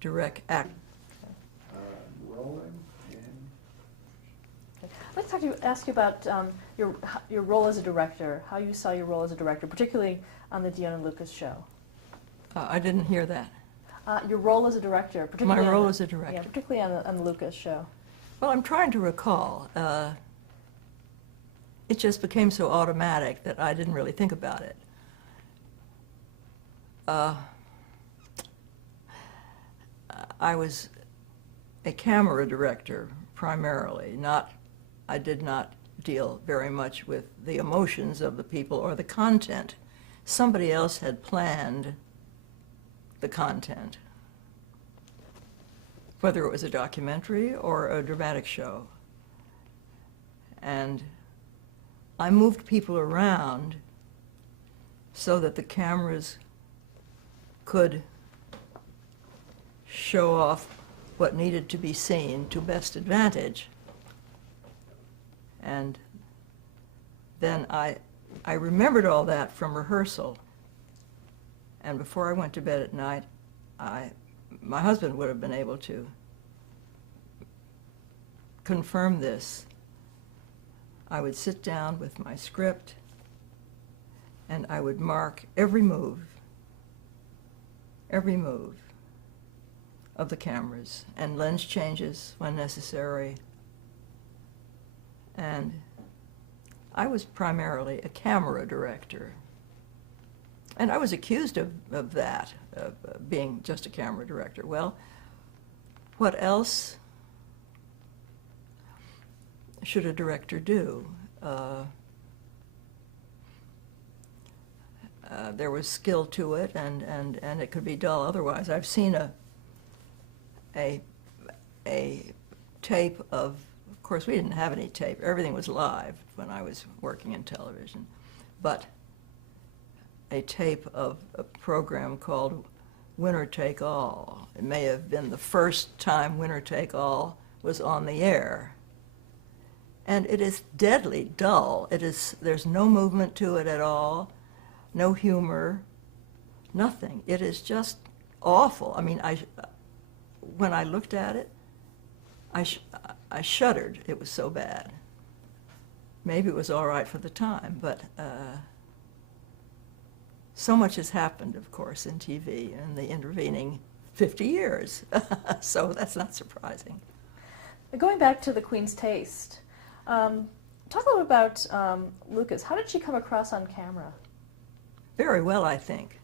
direct act. Rolling and I'd like to ask you about your role as a director, how you saw your role as a director, particularly on the Dion and Lucas show. I didn't hear that. Your role as a director, My particularly role as a director. Yeah, particularly on the Lucas show. Well, I'm trying to recall. It just became so automatic that I didn't really think about it. I was a camera director primarily. I did not deal very much with the emotions of the people or the content. Somebody else had planned the content, whether it was a documentary or a dramatic show. And I moved people around so that the cameras could show off what needed to be seen to best advantage. And then I remembered all that from rehearsal. And before I went to bed at night, my husband would have been able to confirm this. I would sit down with my script and I would mark every move of the cameras and lens changes when necessary. And I was primarily a camera director. And I was accused of that, of being just a camera director. Well, what else should a director do? There was skill to it, and it could be dull otherwise. I've seen a tape of course, we didn't have any tape. Everything was live when I was working in television. But a tape of a program called Winner Take All. It may have been the first time Winner Take All was on the air. And it is deadly dull. There's no movement to it at all, no humor, nothing. It is just awful. I mean, when I looked at it, I shuddered. It was so bad. Maybe it was all right for the time, but so much has happened, of course, in TV in the intervening 50 years. So that's not surprising. Going back to The Queen's Taste, talk a little about Lucas. How did she come across on camera? Very well, I think.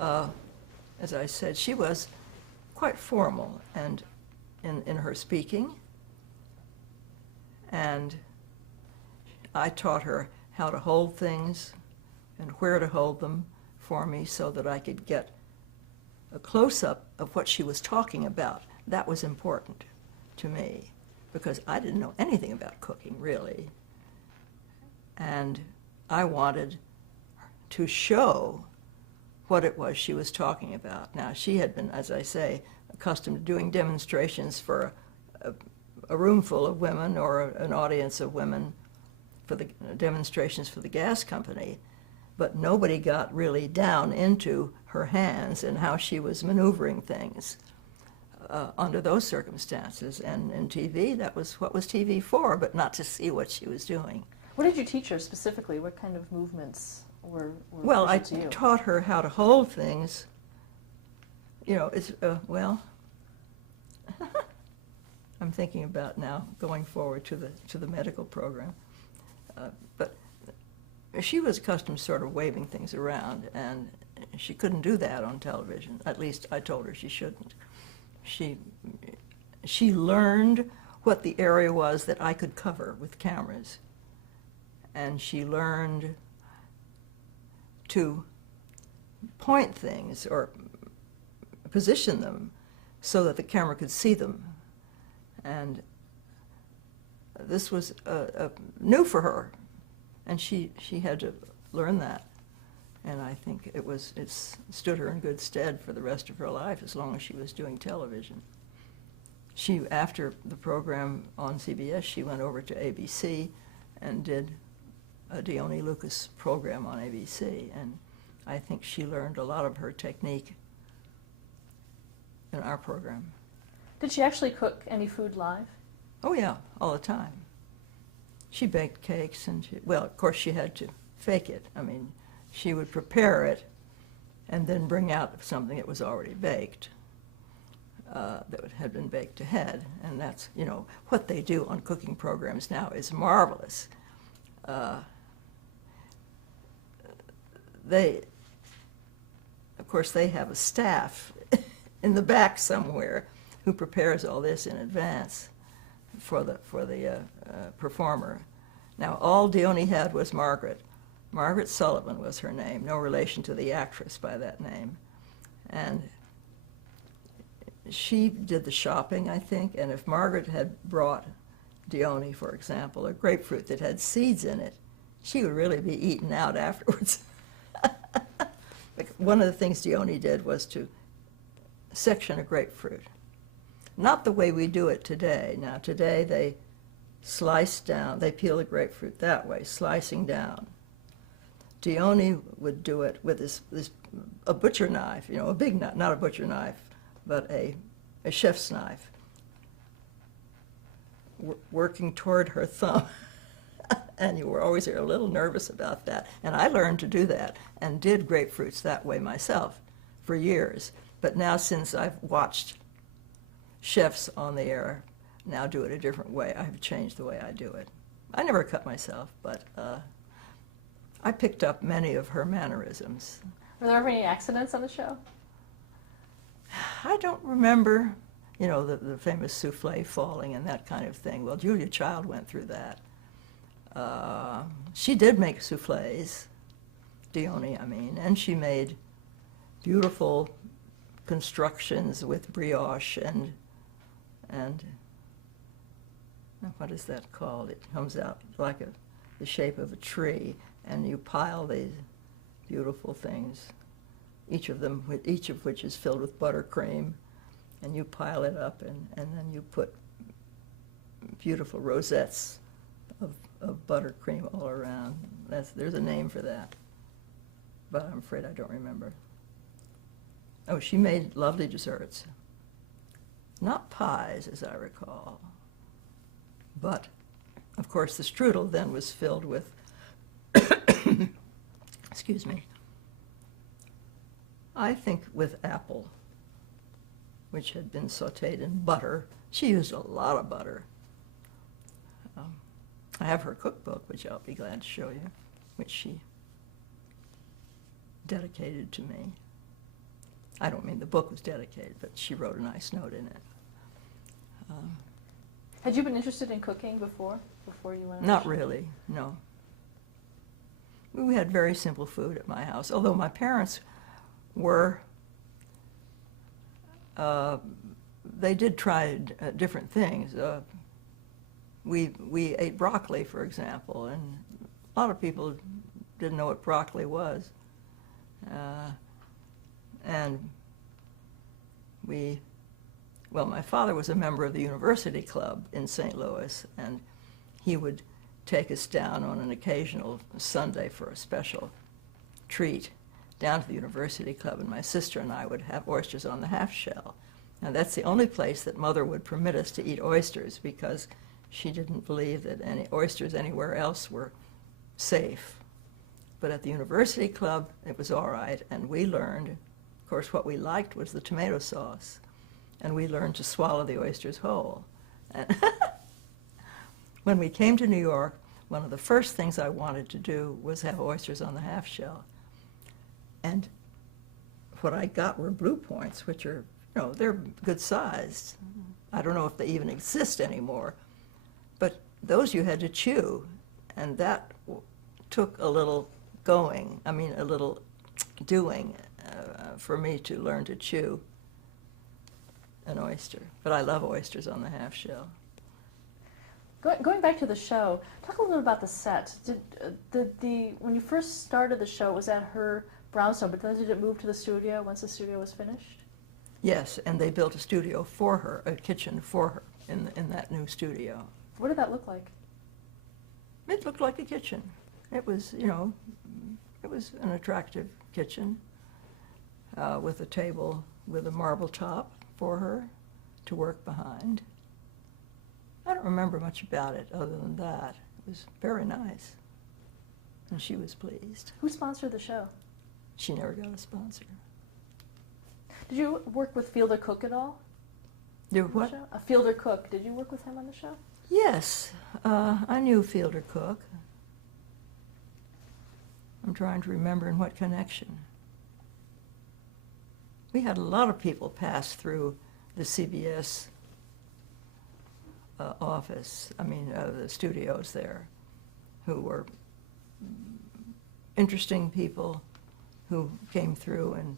As I said, she was quite formal and in her speaking, and I taught her how to hold things and where to hold them for me so that I could get a close-up of what she was talking about. That was important to me because I didn't know anything about cooking, really. And I wanted to show what it was she was talking about. Now, she had been, as I say, accustomed to doing demonstrations for a room full of women or an audience of women for the demonstrations for the gas company, but nobody got really down into her hands and how she was maneuvering things under those circumstances. And in TV, that was what was TV for, but not to see what she was doing. What did you teach her specifically? What kind of movements were well, I to you? Taught her how to hold things. You know, it's, well, I'm thinking about now going forward to the medical program. But she was accustomed to sort of waving things around, and she couldn't do that on television. At least I told her she shouldn't. She learned what the area was that I could cover with cameras, and she learned to point things or position them so that the camera could see them. And this was new for her, and she had to learn that. And I think it stood her in good stead for the rest of her life as long as she was doing television. After the program on CBS, she went over to ABC and did a Dion Lucas program on ABC, and I think she learned a lot of her technique in our program. Did she actually cook any food live? Oh yeah, all the time. She baked cakes, and well, of course she had to fake it. I mean, she would prepare it and then bring out something that was already baked, that had been baked ahead. And that's, what they do on cooking programs now is marvelous. Of course, they have a staff in the back somewhere who prepares all this in advance for the performer. Now, all Dione had was Margaret. Margaret Sullivan was her name, no relation to the actress by that name. And she did the shopping, I think, and if Margaret had brought Dione, for example, a grapefruit that had seeds in it, she would really be eaten out afterwards. One of the things Dione did was to section a grapefruit. Not the way we do it today. Now, today they slice down, they peel the grapefruit that way, slicing down. Dione would do it with a butcher knife, a big knife, not a butcher knife, but a chef's knife, working toward her thumb. And you were always a little nervous about that. And I learned to do that and did grapefruits that way myself for years. But now, since I've watched chefs on the air now do it a different way, I've changed the way I do it. I never cut myself, but I picked up many of her mannerisms. Were there ever any accidents on the show? I don't remember, the famous souffle falling and that kind of thing. Well, Julia Child went through that. She did make souffles, Dione, I mean, and she made beautiful constructions with brioche and what is that called? It comes out like the shape of a tree, and you pile these beautiful things, each of which is filled with buttercream, and you pile it up, and then you put beautiful rosettes of buttercream all around. There's a name for that, but I'm afraid I don't remember. Oh, she made lovely desserts. Not pies, as I recall, but of course the strudel then was filled with, excuse me, I think with apple, which had been sauteed in butter. She used a lot of butter. I have her cookbook, which I'll be glad to show you, which she dedicated to me. I don't mean the book was dedicated, but she wrote a nice note in it. Had you been interested in cooking before you went on Not the show? really, no. We had very simple food at my house, although my parents were, they did try different things. We ate broccoli, for example, and a lot of people didn't know what broccoli was. And my father was a member of the University Club in St. Louis, and he would take us down on an occasional Sunday for a special treat down to the University Club, and my sister and I would have oysters on the half shell. Now, that's the only place that Mother would permit us to eat oysters, because she didn't believe that any oysters anywhere else were safe. But at the University Club, it was all right, and we learned, of course, what we liked was the tomato sauce, and we learned to swallow the oysters whole. And when we came to New York, one of the first things I wanted to do was have oysters on the half shell. And what I got were Blue Points, which are, they're good sized. I don't know if they even exist anymore. But those you had to chew, and that took a little a little doing for me to learn to chew an oyster. But I love oysters on the half shell. Going back to the show, talk a little bit about the set. When you first started the show, was that her brownstone, but then did it move to the studio once the studio was finished? Yes, and they built a studio for her, a kitchen for her in that new studio. What did that look like? It looked like a kitchen. It was, it was an attractive kitchen with a table with a marble top for her to work behind. I don't remember much about it other than that. It was very nice, and she was pleased. Who sponsored the show? She never got a sponsor. Did you work with Fielder Cook at all? Did on the what? show? Fielder Cook. Did you work with him on the show? Yes, I knew Fielder Cook. I'm trying to remember in what connection. We had a lot of people pass through the CBS office, the studios there, who were interesting people who came through and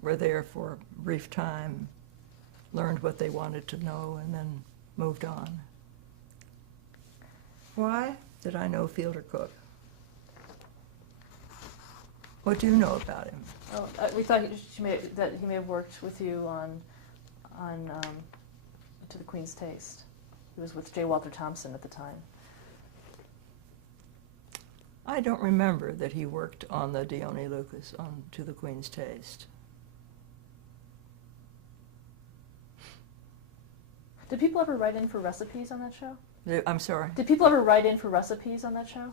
were there for a brief time, learned what they wanted to know, and then moved on. Why did I know Fielder Cook? What do you know about him? Oh, we thought that he may have worked with you on To the Queen's Taste. He was with J. Walter Thompson at the time. I don't remember that he worked on the Dione Lucas on To the Queen's Taste. Did people ever write in for recipes on that show? I'm sorry? Did people ever write in for recipes on that show?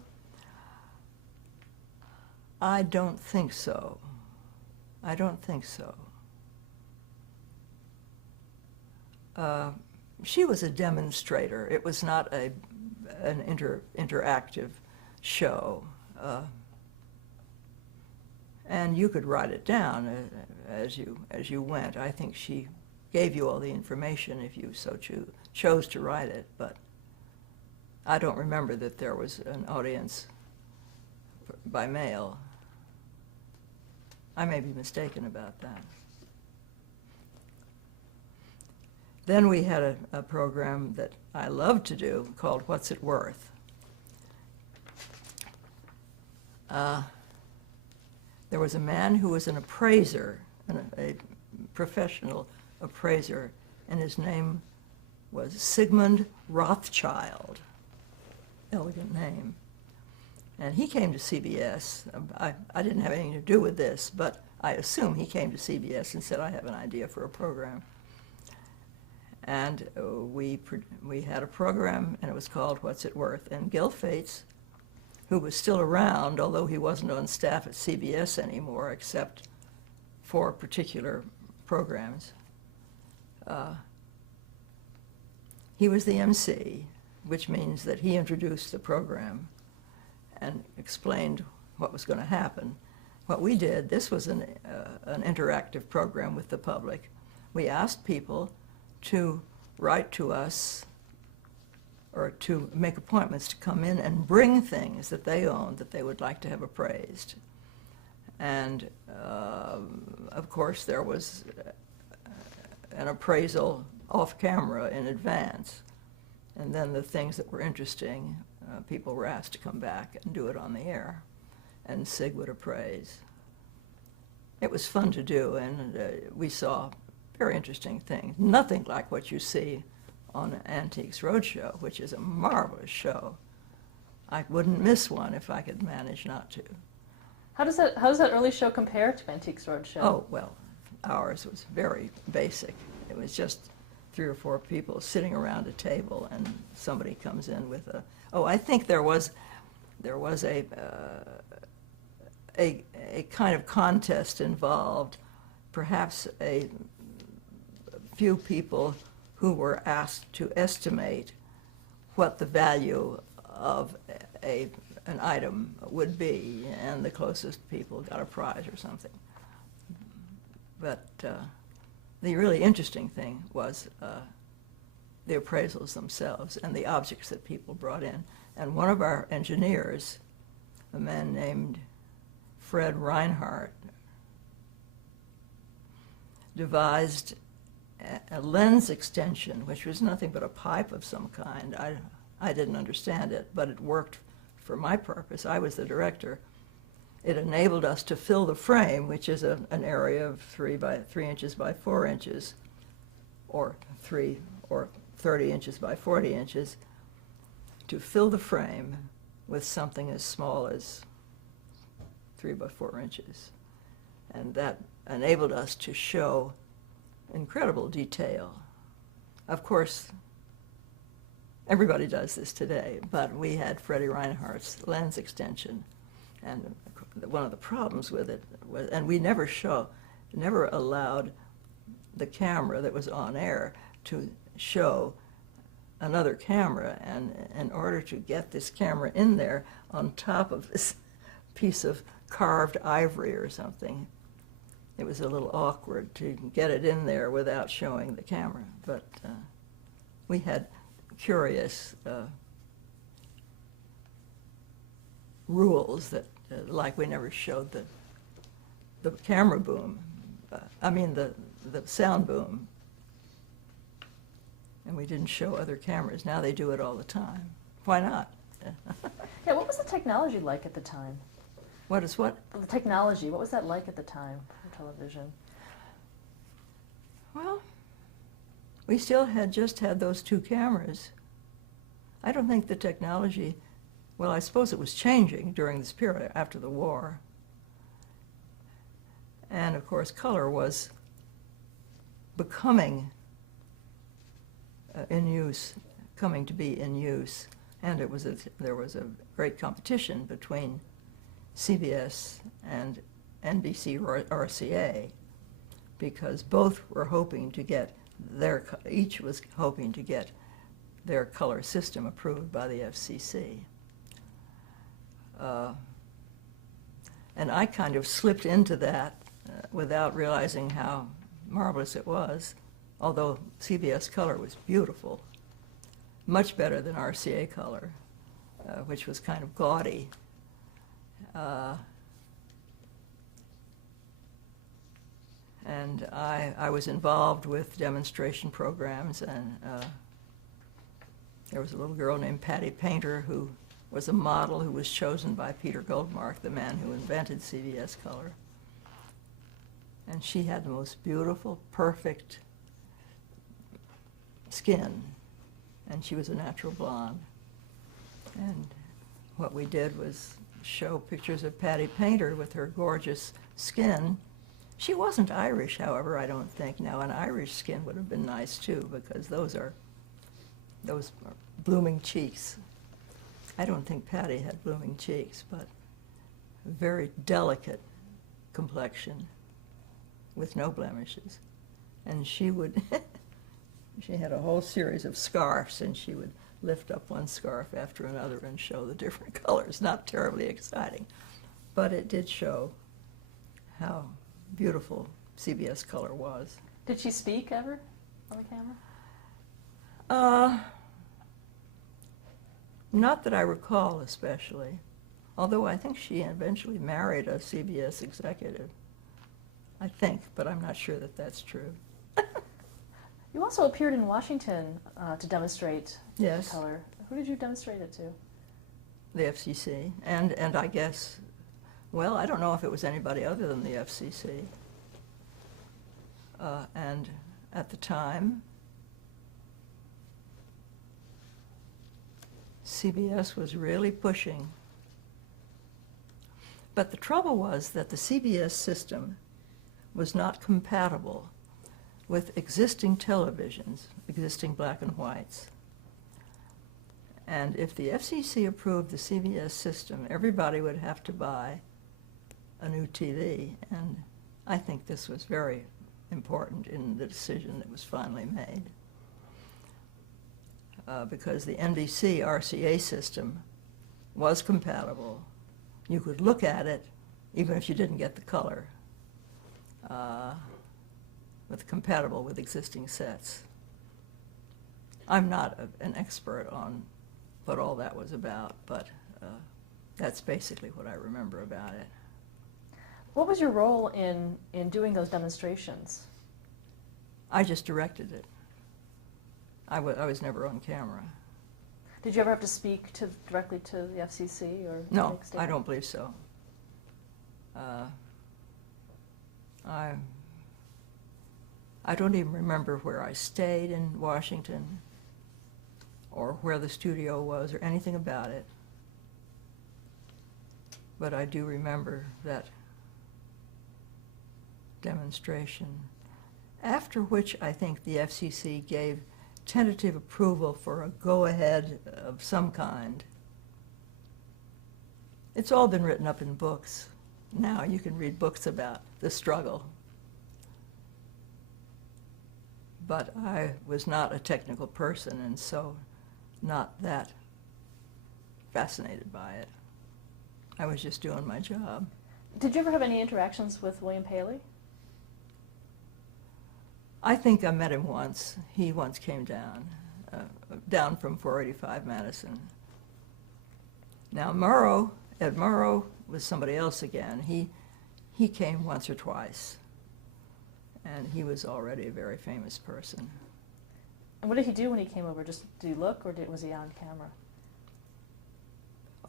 I don't think so. I don't think so. She was a demonstrator. It was not an interactive show. And you could write it down as you went. I think she gave you all the information if you so chose to write it, but I don't remember that there was an audience by mail. I may be mistaken about that. Then we had a program that I loved to do called What's It Worth? There was a man who was an appraiser, a professional appraiser, and his name was Sigmund Rothschild. Elegant name. And he came to CBS. I didn't have anything to do with this, but I assume he came to CBS and said, I have an idea for a program. And we had a program, and it was called What's It Worth? And Gil Fates, who was still around, although he wasn't on staff at CBS anymore, except for particular programs, he was the MC, which means that he introduced the program and explained what was going to happen. What we did, this was an interactive program with the public. We asked people to write to us or to make appointments to come in and bring things that they owned that they would like to have appraised. And of course there was an appraisal off camera in advance. And then the things that were interesting, people were asked to come back and do it on the air. And Sig would appraise. It was fun to do, and we saw very interesting things. Nothing like what you see on Antiques Roadshow, which is a marvelous show. I wouldn't miss one if I could manage not to. How does that early show compare to Antiques Roadshow? Oh, well, ours was very basic. It was just 3 or 4 people sitting around a table, and somebody comes in with a. Oh, I think there was a kind of contest involved. Perhaps a few people who were asked to estimate what the value of an item would be, and the closest people got a prize or something. But the really interesting thing was the appraisals themselves and the objects that people brought in. And one of our engineers, a man named Fred Reinhardt, devised a lens extension, which was nothing but a pipe of some kind. I didn't understand it, but it worked for my purpose. I was the director. It enabled us to fill the frame, which is an area of 3 inches by 4 inches, or 30 inches by 40 inches, to fill the frame with something as small as 3 by 4 inches. And that enabled us to show incredible detail. Of course, everybody does this today, but we had Freddie Reinhardt's lens extension, and one of the problems with it was, and we never allowed the camera that was on air to show another camera, and in order to get this camera in there on top of this piece of carved ivory or something, it was a little awkward to get it in there without showing the camera. But we had curious rules that, like we never showed the camera boom, the sound boom, and we didn't show other cameras. Now they do it all the time. Why not? Yeah, what was the technology like at the time? What is what? The technology, what was that like at the time for television? Well, we still just had those two cameras. I don't think the technology, well, I suppose it was changing during this period after the war. And of course, color was becoming in use, coming to be in use. And there was a great competition between CBS and NBC RCA, because both were hoping to get each was hoping to get their color system approved by the FCC. And I kind of slipped into that without realizing how marvelous it was, although CBS color was beautiful, much better than RCA color, which was kind of gaudy. And I was involved with demonstration programs, and there was a little girl named Patty Painter who was a model who was chosen by Peter Goldmark, the man who invented CBS color. And she had the most beautiful, perfect skin, and she was a natural blonde. And what we did was show pictures of Patty Painter with her gorgeous skin. She wasn't Irish, however, I don't think. Now, an Irish skin would have been nice too, because those are blooming cheeks. I don't think Patty had blooming cheeks, but a very delicate complexion with no blemishes. And she would, she had a whole series of scarves, and she would lift up one scarf after another and show the different colors. Not terribly exciting, but it did show how beautiful CBS color was. Did she speak ever on the camera? Not that I recall especially, although I think she eventually married a CBS executive. I think, but I'm not sure that that's true. You also appeared in Washington to demonstrate Yes. color. Who did you demonstrate it to? The FCC, and I guess, well, I don't know if it was anybody other than the FCC. And at the time, CBS was really pushing. But the trouble was that the CBS system was not compatible with existing televisions, existing black and whites. And if the FCC approved the CBS system, everybody would have to buy a new TV. And I think this was very important in the decision that was finally made. Because the NBC RCA system was compatible. You could look at it, even if you didn't get the color, compatible with existing sets. I'm not an expert on what all that was about, but that's basically what I remember about it. What was your role in doing those demonstrations? I just directed it. I was never on camera. Did you ever have to speak directly to the FCC or? No, I don't believe so. I don't even remember where I stayed in Washington or where the studio was or anything about it. But I do remember that demonstration. After which I think the FCC gave tentative approval for a go-ahead of some kind. It's all been written up in books. Now you can read books about the struggle. But I was not a technical person, and so not that fascinated by it. I was just doing my job. Did you ever have any interactions with William Paley? I think I met him once. He once came down from 485 Madison. Now Ed Murrow was somebody else again. He came once or twice, and he was already a very famous person. And what did he do when he came over? Just did he look, or was he on camera?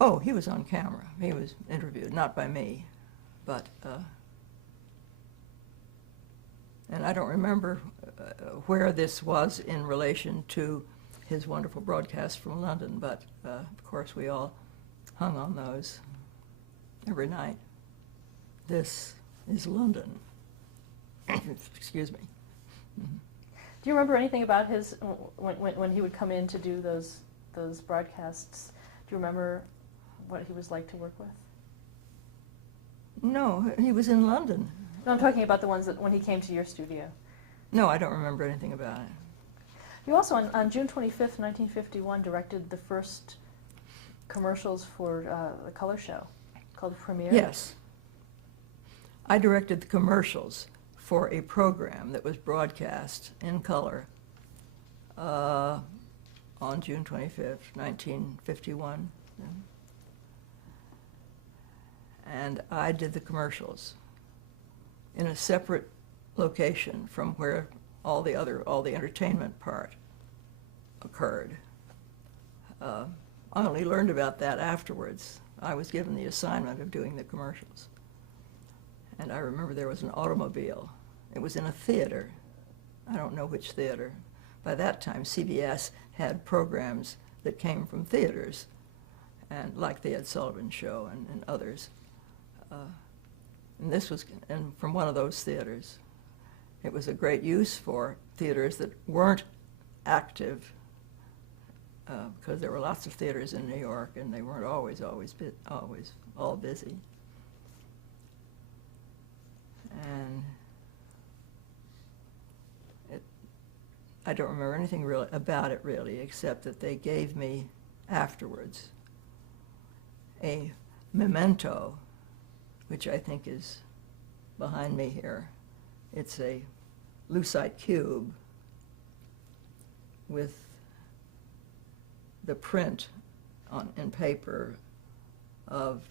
Oh, he was on camera. He was interviewed, not by me, but, and I don't remember where this was in relation to his wonderful broadcast from London, but of course we all hung on those every night. This is London. Excuse me. Mm-hmm. Do you remember anything about his when he would come in to do those broadcasts? Do you remember what he was like to work with? No, he was in London. No, I'm talking about the ones that when he came to your studio. No, I don't remember anything about it. You also, on June 25th, 1951, directed the first commercials for the color show called Premiere. Yes. I directed the commercials for a program that was broadcast in color on June 25th, 1951. And I did the commercials in a separate location from where all the entertainment part occurred. I only learned about that afterwards. I was given the assignment of doing the commercials. And I remember there was an automobile. It was in a theater. I don't know which theater. By that time, CBS had programs that came from theaters, and like the Ed Sullivan Show and others. And this was from one of those theaters. It was a great use for theaters that weren't active, because there were lots of theaters in New York, and they weren't always all busy. And I don't remember anything really about it really, except that they gave me afterwards a memento, which I think is behind me here. It's a lucite cube with the print in paper of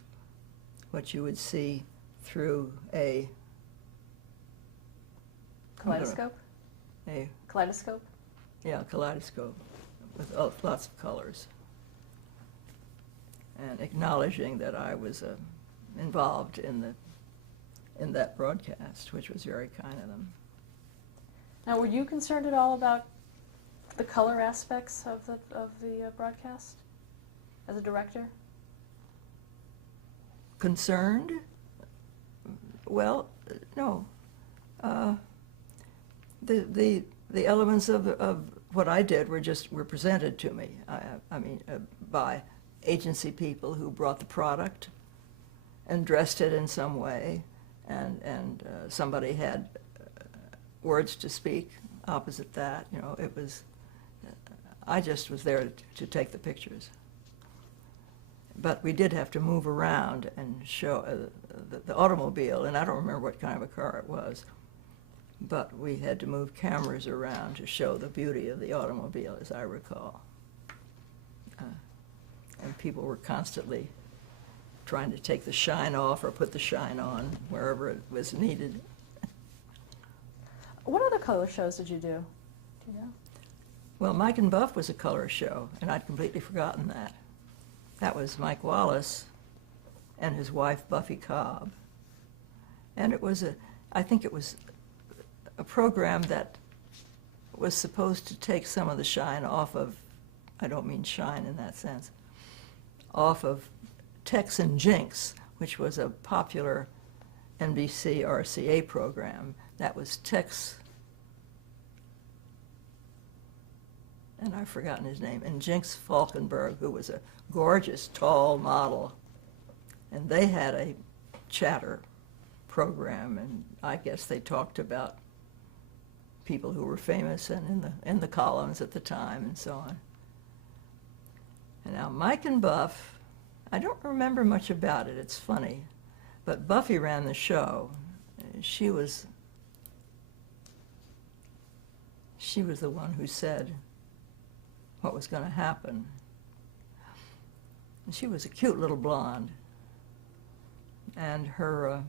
what you would see through a Kaleidoscope? Kaleidoscope? Yeah, kaleidoscope with lots of colors. And acknowledging that I was involved in that broadcast, which was very kind of them. Now, were you concerned at all about the color aspects of the broadcast as a director? Concerned? Well, no. The elements of what I did were presented to me. I mean, by agency people who brought the product and dressed it in some way, and somebody had words to speak opposite that. You know, it was. I just was there to take the pictures. But we did have to move around and show the automobile, and I don't remember what kind of a car it was, but we had to move cameras around to show the beauty of the automobile, as I recall. And people were constantly trying to take the shine off or put the shine on wherever it was needed. What other color shows did you do? Do you know? Well, Mike and Buff was a color show, and I'd completely forgotten that. That was Mike Wallace and his wife, Buffy Cobb. And it was I think it was a program that was supposed to take some of the shine off of, I don't mean shine in that sense, off of Tex and Jinx, which was a popular NBC RCA program. That was Tex and I've forgotten his name, and Jinx Falkenberg, who was a gorgeous, tall model. And they had a chatter program, and I guess they talked about people who were famous and in the columns at the time and so on. And now Mike and Buff, I don't remember much about it, it's funny, but Buffy ran the show. She was the one who said what was going to happen. And she was a cute little blonde. And her,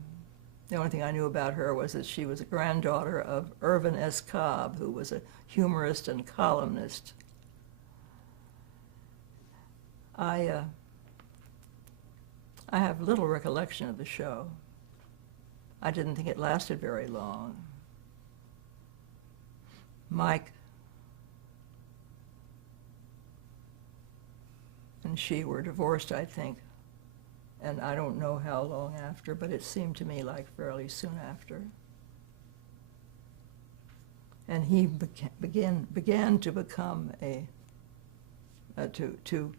the only thing I knew about her was that she was a granddaughter of Irvin S. Cobb, who was a humorist and columnist. I have little recollection of the show. I didn't think it lasted very long. Mike and she were divorced, I think, and I don't know how long after, but it seemed to me like fairly soon after. And he began to become to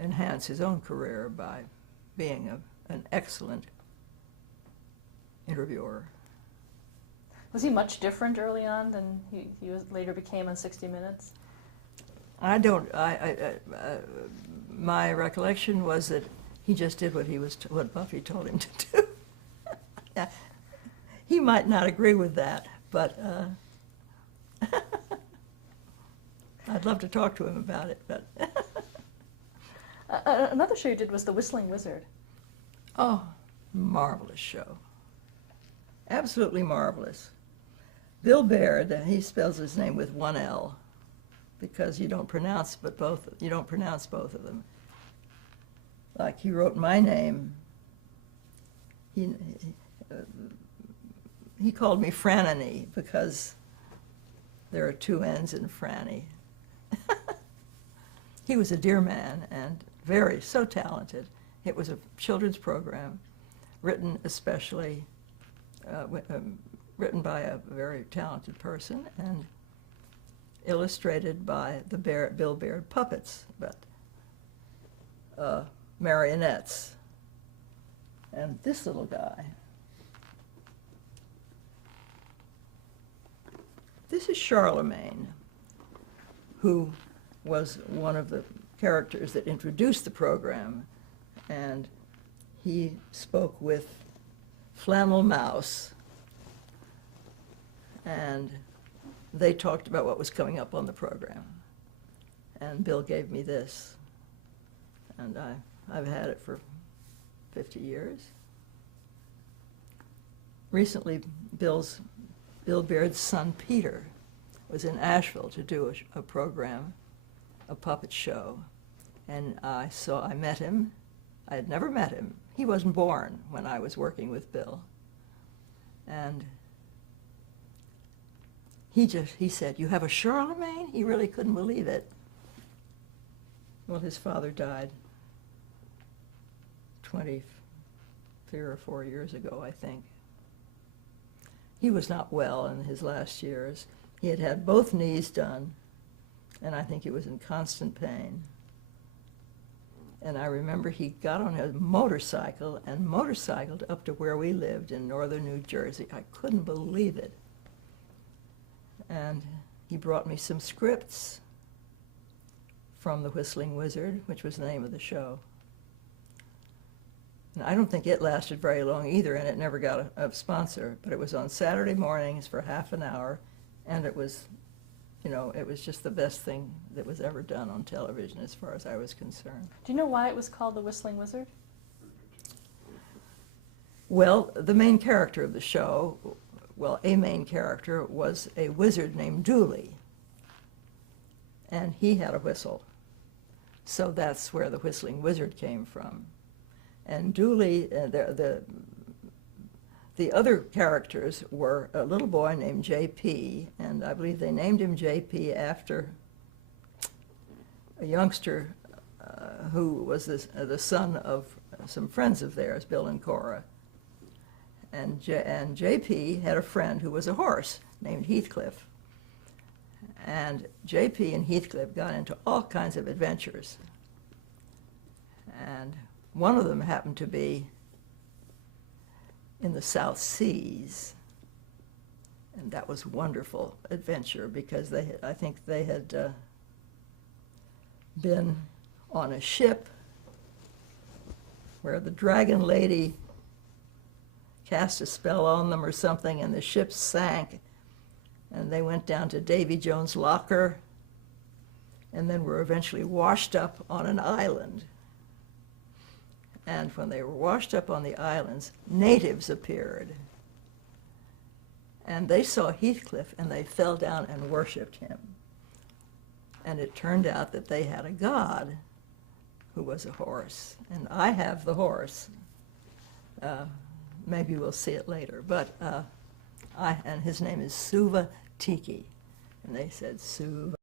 enhance his own career by being an excellent interviewer. Was he much different early on than he later became on 60 Minutes? My recollection was that he just did what Buffy told him to do. Yeah. He might not agree with that, but I'd love to talk to him about it. But another show you did was The Whistling Wizard. oh, marvelous show. Absolutely marvelous. Bill Baird, he spells his name with one L, because you don't pronounce both of them. Like he wrote my name. He called me Franny because there are two N's in Franny. He was a dear man and so talented. It was a children's program, written especially, written by a very talented person and illustrated by the Bill Baird puppets, but marionettes. And this little guy, this is Charlemagne, who was one of the characters that introduced the program, and he spoke with Flannel Mouse, and they talked about what was coming up on the program. And Bill gave me this, and I've had it for 50 years. Recently, Bill Baird's son Peter was in Asheville to do a program, a puppet show, and I met him. I had never met him. He wasn't born when I was working with Bill. And he said, "You have a Charlemagne?" He really couldn't believe it. Well, his father died 23 or 4 years ago, I think. He was not well in his last years. He had had both knees done, and I think he was in constant pain. And I remember he got on a motorcycle and motorcycled up to where we lived in northern New Jersey. I couldn't believe it. And he brought me some scripts from The Whistling Wizard, which was the name of the show. And I don't think it lasted very long either, and it never got a sponsor, but it was on Saturday mornings for half an hour, and it was, it was just the best thing that was ever done on television as far as I was concerned. Do you know why it was called The Whistling Wizard? Well, the main character of the show, a main character was a wizard named Dooley, and he had a whistle. So that's where the Whistling Wizard came from. And Dooley, the other characters were a little boy named J.P., and I believe they named him J.P. after a youngster who was the son of some friends of theirs, Bill and Cora. And J.P. had a friend who was a horse named Heathcliff. And J.P. and Heathcliff got into all kinds of adventures. And one of them happened to be in the South Seas. And that was a wonderful adventure because I think they had been on a ship where the dragon lady cast a spell on them or something, and the ship sank, and they went down to Davy Jones' locker, and then were eventually washed up on an island. And when they were washed up on the islands, natives appeared. And they saw Heathcliff, and they fell down and worshipped him. And it turned out that they had a god who was a horse. And I have the horse. Maybe we'll see it later. But and his name is Suva Tiki. And they said, Suva.